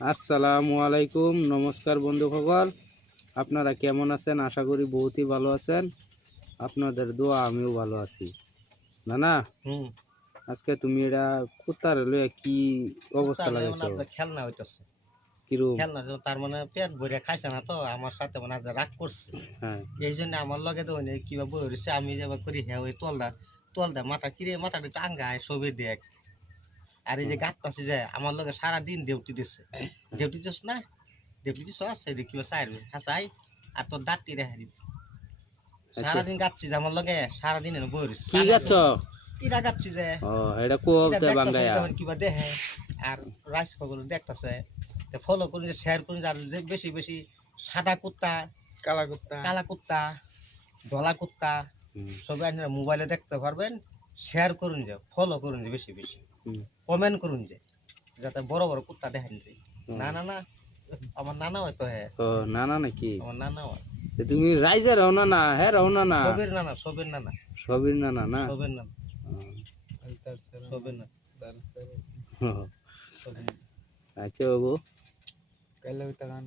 আসসালামু আলাইকুম, নমস্কার বন্ধুসকল। আপনারা কেমন আছেন? আশা করি বহুতই ভালো আছেন। আপনাদের দোয়া আমিও ভালো আছি। না আজকে তুমি এটা কুত্তার লইয়া কি অবস্থা লাগাইছো? খেলনা হইতেছে কিরম? খেলনা তার মানে পেট ভরে খাইছে না তো আমার সাথে মানে রাগ করছে। হ্যাঁ, এই জন্য আমার লগে তো কিবা বই রয়েছে আমি যাবার করি হ্যাঁ ওই তলদা মাথা কিরে মাথাটা একটু আঙ্গায় ছবি দেখ। আর এই যে গাঁতটাছে যে আমার লগে সারাদিন ডিউটি দিচ্ছে। ডিউটি দিস না ডিউটি দিস সেই কিবা চাইবে হাসাই আর তোর দাঁতটি রেখে দিবি। সারাদিন গাচ্ছি যে আমার লগে সারাদিন বই রয়েছে কি গাচ্ছ? ইরা গাচ্ছি যে এটা কোকতে দেখতেছে বাঙ্গায়া। কিবা দেখে আর রাইস কগুলো দেখতেছে ফলো করুন যে শেয়ার করুন আর যে বেশি বেশি সাদা কুত্তা কালা কুত্তা ধলা কুত্তা সবাই আপনারা মোবাইলে দেখতে পারবেন। শেয়ার করুন যে ফলো করুন যে বেশি বেশি কমেন্ট করুন যে যাতে বড় বড় কুত্তা দেখেন যে না না না আমার নানা হয়তো হ্যাঁ নানা নাকি? আমার নানা হয়। তুমি রাইজে রও না হ্যাঁ রও না সবের নানা সবের নানা সবির নানা না সবের নানা সবের না আচ্ছা বাবু। Kalau kita kan